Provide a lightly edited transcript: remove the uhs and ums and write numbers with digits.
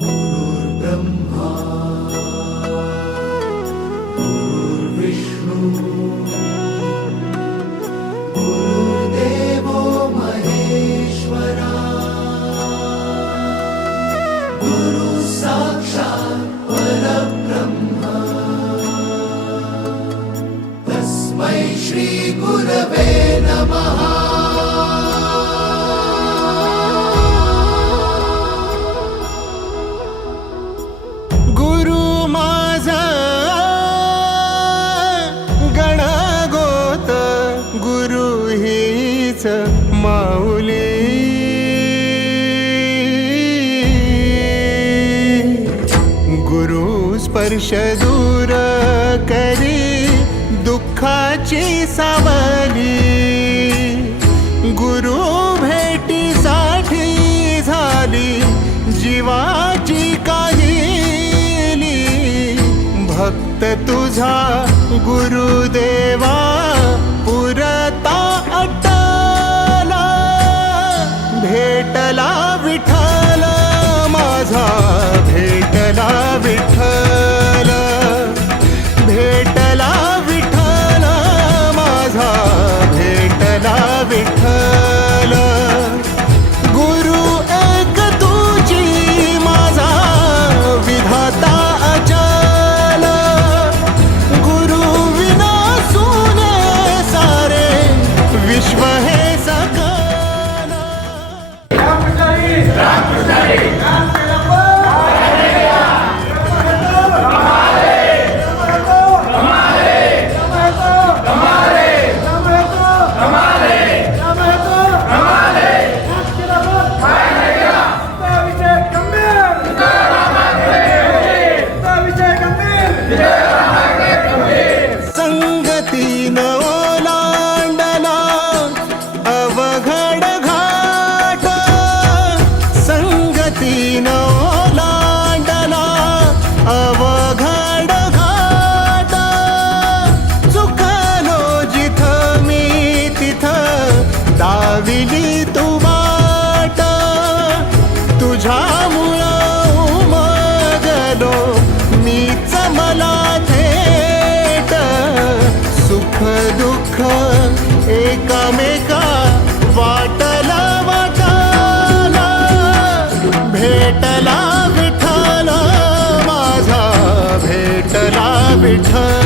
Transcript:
गुरुर्ब्रह्मा गुरुर्विष्णू गुरुर्देवो महेश्वरा गुरु साक्षात् परब्रह्म तस्मै श्री गुरवे नमः। माऊली गुरु स्पर्श दूर करी दुःखाची सावली, गुरु भेटीसाठी झाली जीवाची काहिली। भक्त तुझा गुरुदेवा पुरता भेटला विठ्ठल माझा, भेटला विठ्ठल, भेटला विठ्ठल माझा, भेटला विठ्ठल। गुरु एक तुझी माझा विधाता अचल, गुरु विना सुने सारे विश्व हे सकल। संगतीन ओलांडला अवघड घाट, संगतीन ओलांडला अवघड घाट। चुकलो जिथं मी तिथं दाविली तू वाट, तुझ्यामुळं उमगलो मीच मला थेट। सुख दुःख एकामेका वाटला वाटाला, भेटला विठ्ठल माझा, भेटला विठ्ठल।